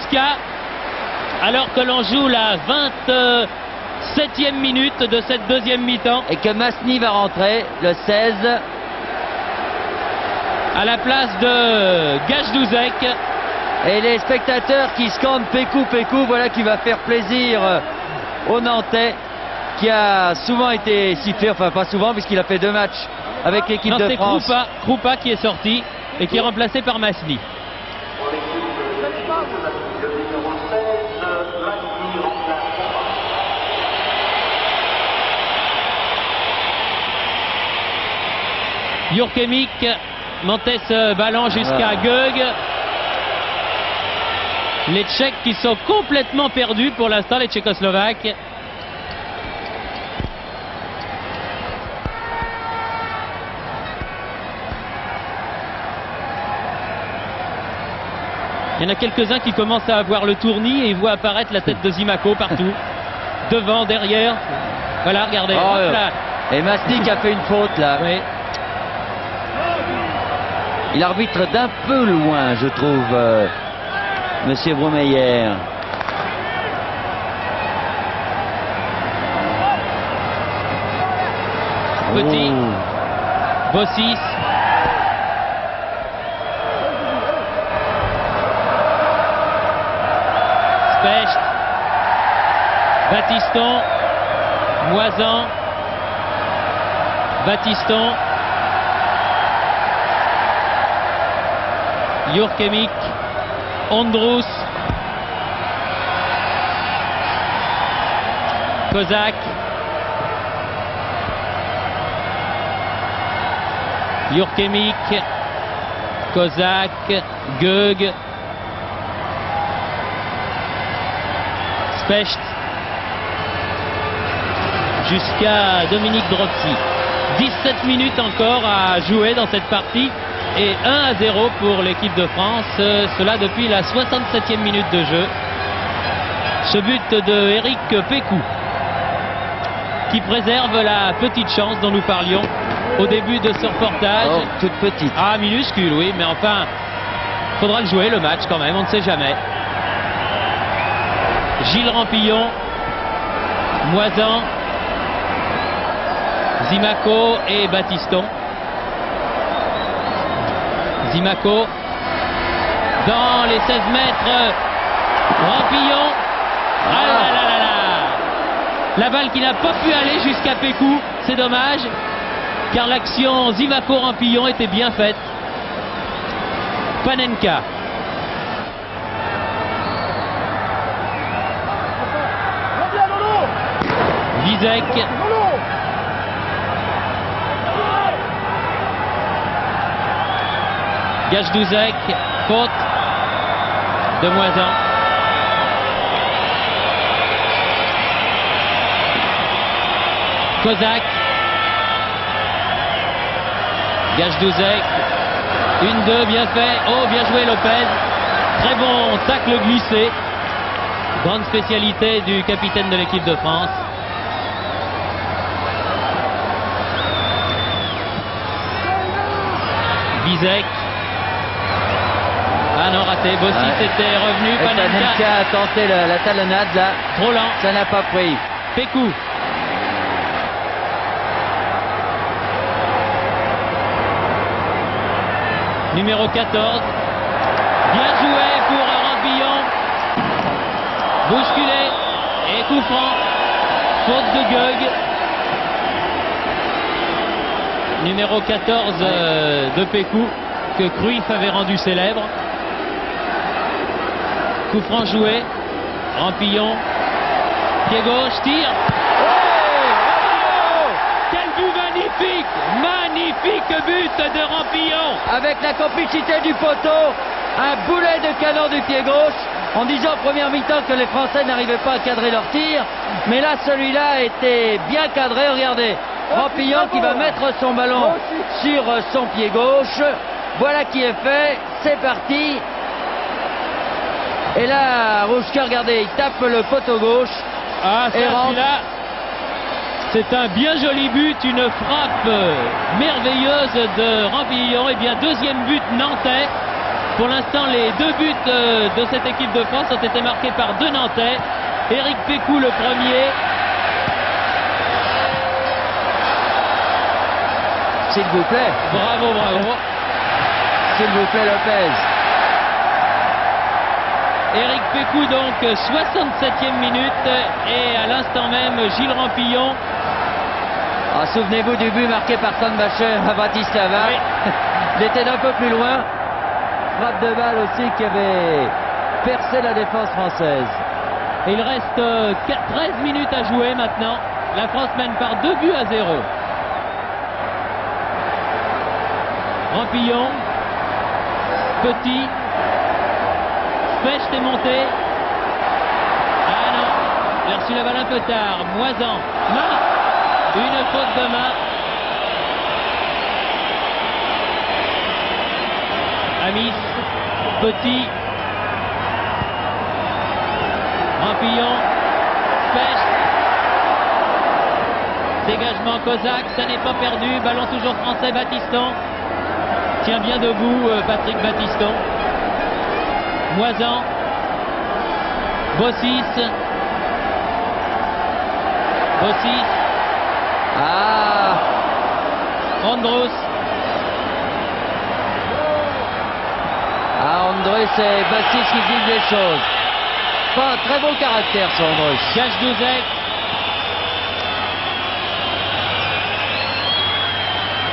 Rouska, alors que l'on joue la 27e minute de cette deuxième mi-temps. Et que Masny va rentrer, le 16. À la place de Gajdouzek. Et les spectateurs qui scandent Pécou, Pécou, voilà qui va faire plaisir aux Nantais, qui a souvent été sifflé, enfin pas souvent puisqu'il a fait 2 matchs avec l'équipe de France. C'est Kroupa qui est sorti et qui est remplacé par Masny. Jurkemik montait ce ballon jusqu'à Gög. Les Tchèques qui sont complètement perdus pour l'instant, les Tchécoslovaques. Il y en a quelques-uns qui commencent à avoir le tournis et ils voient apparaître la tête de Zimaco partout. Devant, derrière. Voilà, regardez. Oh, hop là. Et Masny qui a fait une faute là. Oui. Il arbitre d'un peu loin, je trouve, Monsieur Bromeyer. Petit. Bossis. Specht. Batiston. Moisan. Batiston. Jurkemik. Ondrus. Kozak. Jurkemik. Kozak. Gög. Specht. Jusqu'à Dominique Dropsy. 17 minutes encore à jouer dans cette partie. Et 1-0 pour l'équipe de France, cela depuis la 67e minute de jeu. Ce but de Eric Pécou qui préserve la petite chance dont nous parlions au début de ce reportage. Oh, toute petite. Ah, minuscule, oui, mais enfin, faudra le jouer le match quand même, on ne sait jamais. Gilles Rampillon, Moisan, Zimaco et Batiston. Zimaco dans les 16 mètres. Rampillon. Ah là là là là. La balle qui n'a pas pu aller jusqu'à Pécou. C'est dommage car l'action Zimaco-Rampillon était bien faite. Panenka. Vizek. Gajdouzek, faute de Moisan. Kozak. Gajdouzek. 1-2, bien fait. Oh, bien joué Lopez. Très bon tacle glissé. Grande spécialité du capitaine de l'équipe de France. Vizek. Ah non, raté. Bossis était revenu. Panenka a tenté la talonnade là. Trop lent. Ça n'a pas pris. Pécou. Numéro 14. Bien joué pour Rampillon. Bousculé. Et coup franc. Faute de Gög. Numéro 14 de Pécou que Cruyff avait rendu célèbre. Coup franc joué. Rampillon. Pied gauche, tire. Oh, quel but magnifique! Magnifique but de Rampillon! Avec la complicité du poteau, un boulet de canon du pied gauche. On disait en première mi-temps que les Français n'arrivaient pas à cadrer leur tir. Mais là, celui-là était bien cadré. Regardez. Rampillon qui va mettre son ballon sur son pied gauche. Voilà qui est fait. C'est parti. Et là, Rouska, regardez, il tape le poteau gauche. Ah, et celui-là, c'est un bien joli but, une frappe merveilleuse de Rampillon. Et bien, deuxième but nantais. Pour l'instant, les 2 buts de cette équipe de France ont été marqués par 2 Nantais. Éric Pécou le premier. S'il vous plaît. Bravo, bravo. S'il vous plaît, Lopez. Éric Pécou donc 67e minute et à l'instant même Gilles Rampillon. Ah, souvenez-vous du but marqué par Sandbacher à Bratislava. Oui. Il était d'un peu plus loin. Frappe de balle aussi qui avait percé la défense française. Et il reste 13 minutes à jouer maintenant. La France mène par 2 buts à 0. Rampillon. Petit. Specht est monté. Ah non, il a reçu la balle un peu tard. Moisan. Main. Une faute de main. Amis. Petit. Rampillon. Specht. Dégagement Kozak, ça n'est pas perdu. Ballon toujours français, Battiston. Tient bien debout Patrick Battiston. Moisan. Bossis. Bossis. Ah, Andrus. ah, Andrus et Bossis qui disent des choses. Pas un très bon caractère, ce Andrus. Gajdouzek.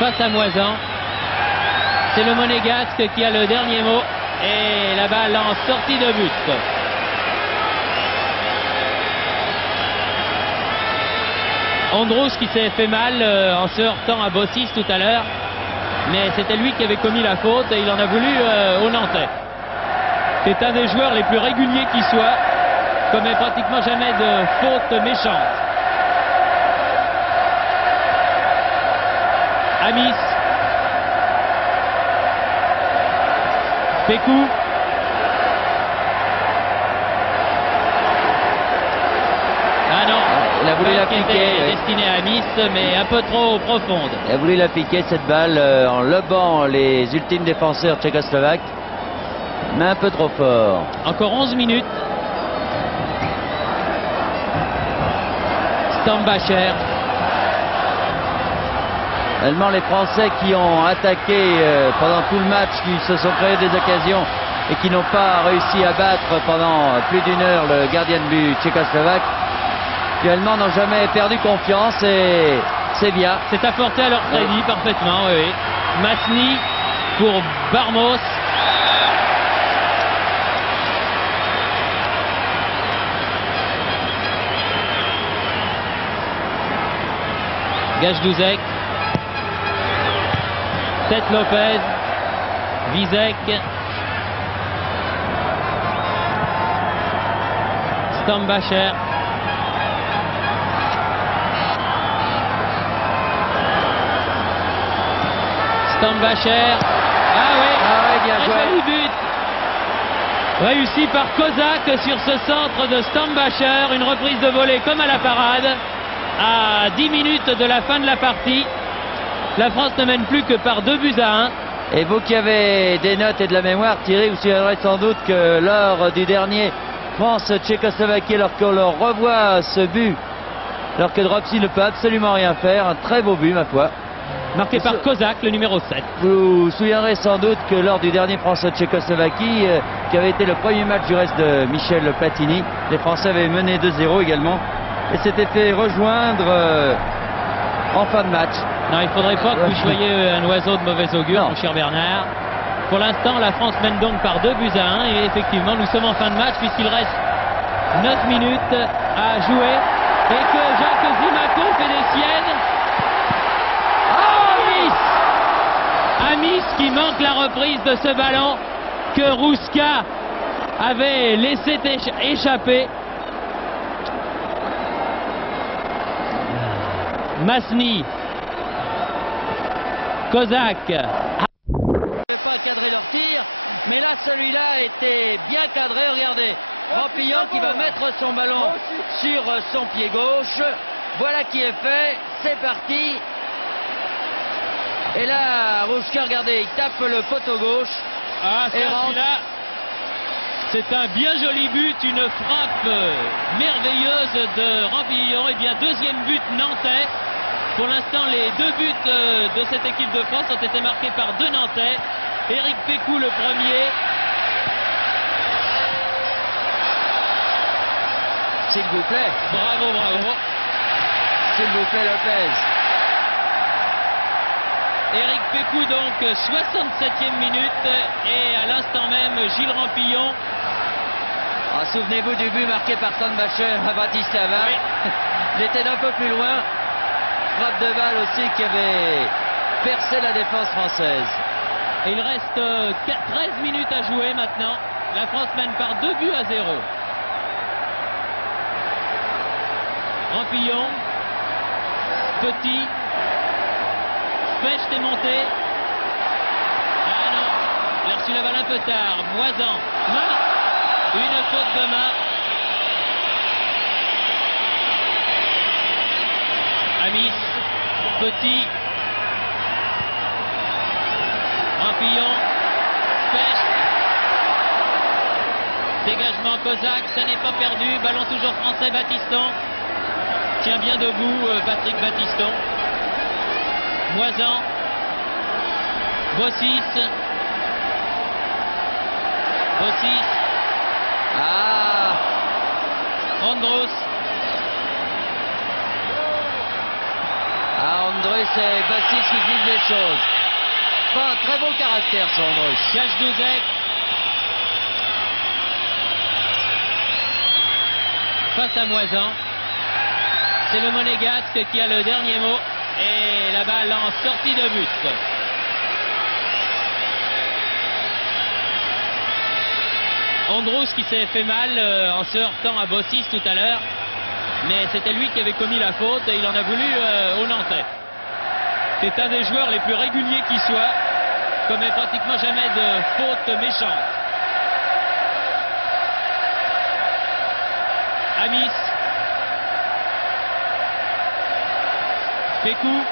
Face à Moisan. C'est le Monégasque qui a le dernier mot. Et la balle en sortie de but. Andros qui s'est fait mal en se heurtant à Bossis tout à l'heure. Mais c'était lui qui avait commis la faute et il en a voulu au Nantais. C'est un des joueurs les plus réguliers qui soit. Commet pratiquement jamais de faute méchante. Amis. Pécou. Ah non, Il a voulu la qui piquer. était Oui. destinée à Nice, mais un peu trop profonde. Il a voulu la piquer cette balle en lobant les ultimes défenseurs tchécoslovaques. Mais un peu trop fort. Encore 11 minutes. Stambacher. Tellement les Français qui ont attaqué pendant tout le match, qui se sont créés des occasions et qui n'ont pas réussi à battre pendant plus d'une heure le gardien de but tchécoslovaque, actuellement n'ont jamais perdu confiance et c'est bien. C'est apporté à leur crédit parfaitement, oui. Masny pour Barmos. Gajdouzek. Tête Lopez. Vizek. Stambacher. Stambacher. Ah oui, bien très joué. joli but. Réussi par Kozak sur ce centre de Stambacher. Une reprise de volée comme à la parade. À 10 minutes de la fin de la partie. La France ne mène plus que par 2 buts à 1. Et vous qui avez des notes et de la mémoire, Thierry, vous souviendrez sans doute que lors du dernier France-Tchécoslovaquie, lorsqu'on leur revoit ce but, alors que Dropsy ne peut absolument rien faire, un très beau but, ma foi. Marqué par Kozak, le numéro 7. Vous vous souviendrez sans doute que lors du dernier France-Tchécoslovaquie, qui avait été le premier match du reste de Michel Platini, les Français avaient mené 2-0 également, et s'étaient fait rejoindre en fin de match. Non, il ne faudrait pas que vous soyez un oiseau de mauvais augure, Non. mon cher Bernard. Pour l'instant, la France mène donc par 2 buts à 1. Et effectivement, nous sommes en fin de match puisqu'il reste 9 minutes à jouer. Et que Jacques Zimaco fait des siennes. Oh, Amis qui manque la reprise de ce ballon que Rouska avait laissé échapper. Masny. Kozak. Ils ne pouvaient pas cadrer leur tir, mais là celui-là était bien cadré. Regardez, Rampillon qui va mettre son ballon sur son pied gauche. Voilà qui est fait, c'est parti. Et là, Rouska, regardez, il tape le poteau gauche. Ah, ça, et rentre. celui-là, c'est un bien joli but, une frappe merveilleuse de Rampillon. Et bien, deuxième but nantais. Pour l'instant, les deux buts de cette équipe de France ont été marqués par deux Nantais. Éric Pécou le premier. S'il vous plaît. Bravo, bravo. S'il vous plaît, Lopez. Éric Pécou donc 67e minute et à l'instant même Gilles Rampillon. Ah, souvenez-vous du but marqué par Sandbacher à Bratislava. Oui. Il était d'un peu plus loin. Frappe de balle aussi qui avait percé la défense française. Et il reste 13 minutes à jouer maintenant. La France mène par 2-0. Rampillon, Petit, Specht est monté. Ah non, il a reçu la balle un peu tard. Moisan, main, une faute de main. Amis, Petit, Rampillon, Specht. Dégagement Kozak, ça n'est pas perdu. Ballon toujours français, Battiston. Tient bien debout Patrick Battiston. Moisan. Bossis. Bossis. Ah, Andros. Andrus et Bossis qui disent des choses. Pas un très bon caractère, ce Andrus. Kajdouzek. Face à Moisan. C'est le Monégasque qui a le dernier mot. Et la balle en sortie de but. Andros qui s'est fait mal en se heurtant à Bossis tout à l'heure. Mais c'était lui qui avait commis la faute et il en a voulu au Nantais. C'est un des joueurs les plus réguliers qui soit. Commet pratiquement jamais de faute méchante. Amis. Pécou.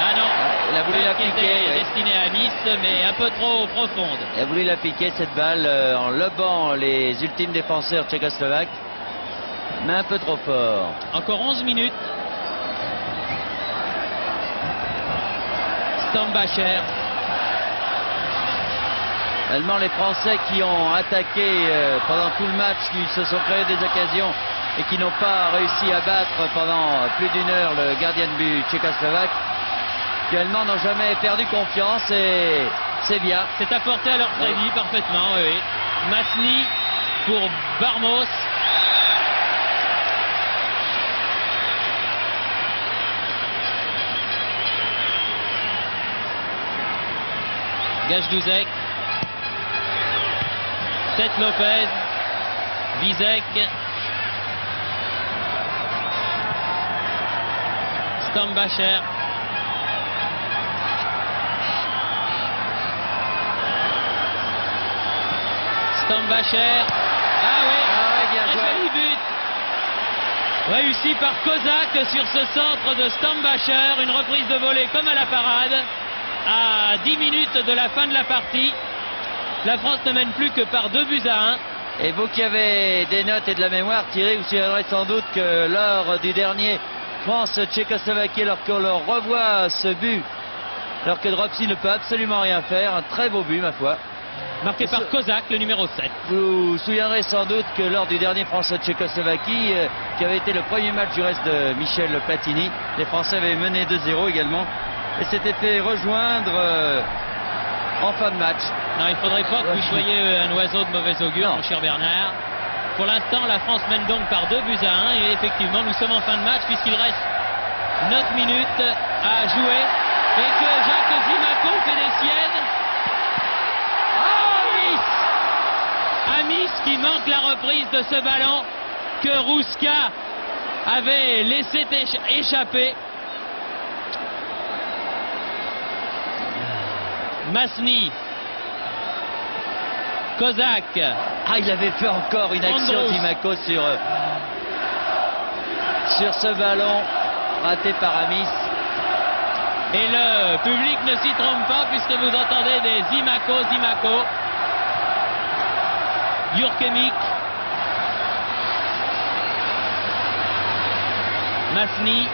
Ah non, Il a voulu la qui était piquer. Oui. destinée à Amis, mais un peu trop profonde. Il a voulu la piquer, cette balle, en lobant les ultimes défenseurs tchécoslovaques. Mais un peu trop fort. Encore 11 minutes. Stambacher. Tellement les Français qui ont attaqué pendant tout le match, qui se sont créés des occasions et qui n'ont pas réussi à battre pendant plus d'une heure le gardien de but tchécoslovaque, qui Allemands n'ont jamais perdu confiance et c'est bien. C'est apporté à leur crédit parfaitement, oui. Masny pour Barmos. Gajdouzek. Tête Lopez. Vizek. Stambacher. Stambacher. Ah oui, bien un joué. joli but. Réussi par Kozak sur ce centre de Stambacher. Une reprise de volée comme à la parade. À 10 minutes de la fin de la partie. La France ne mène plus que par 2-1. Et vous qui avez des notes et de la mémoire, Thierry, vous souviendrez sans doute que lors du dernier France-Tchécoslovaquie, alors qu'on leur revoit ce but, alors que Dropsy ne peut absolument rien faire, un très beau but ma foi. Marqué par Kozak, le numéro 7. Vous vous souviendrez sans doute que lors du dernier France-Tchécoslovaquie, qui avait été le premier match du reste de Michel Platini, les Français avaient mené 2-0 également et s'étaient fait rejoindre en fin de match. Non, il ne faudrait pas que vous soyez un oiseau de mauvais augure, mon cher Bernard. Pour l'instant, la France mène donc par 2-1 et effectivement, nous sommes en fin de match puisqu'il reste 9 minutes à jouer et que Jacques Zimaco fait des siennes. Amis qui manque la reprise de ce ballon que Rouska avait laissé échapper. Masny. Kozak. Ah, il avait fait encore une action Andros. Zimaco sur ce ballon raté par Amis. Et le public ne s'y trompe pas puisque vous entendez des Zimaco. Jurkemik. Masni.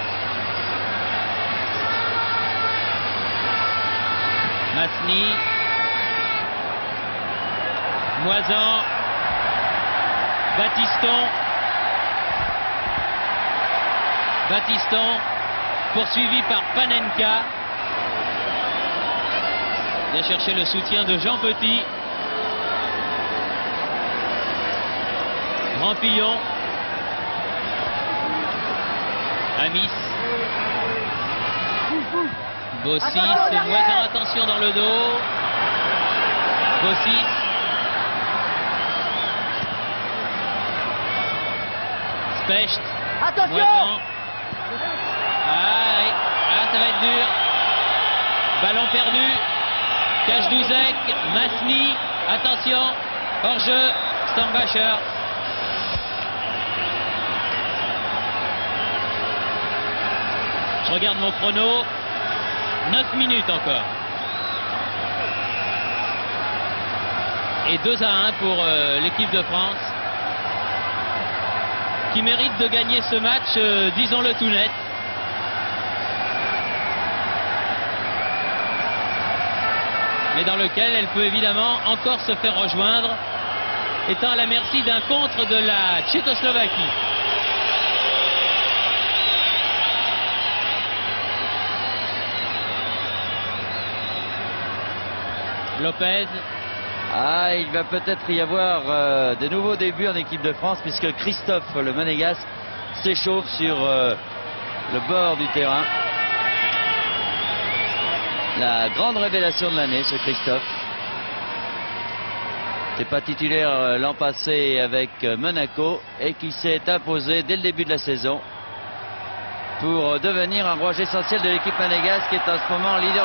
Moisan. Battiston, poursuivi par Panenka. Vient chercher le soutien de Jean Petit. Rampillon. Amis. Bossis, Moisan, attention dans le dos. Bossis. Specht. Attention. Moisan. Ça va être dur. Ballon perdu. Kajdouzek, Masni. Attention. Hors-jeu. Stambacher. Je regarde mon chrono. 9 minutes encore. Et 2-1 pour l'équipe de France, qui mérite de gagner ce match, disons-le tout net. Mais dans lequel elle peut évidemment encore se faire rejoindre, étant à la merci d'un contre de la Tchécoslovaquie. Lopez. Il va peut-être y avoir de nouveaux débuts en équipe de France, puisque Christophe, le monégasque, s'échauffe sur le bord du terrain. La grande révélation de l'année, ce Christophe. N'était pas titulaire l'an passé avec Monaco et qui s'est imposé dès le début de la saison pour devenir un rouage essentiel de l'équipe monégasque, qui est en ce moment leader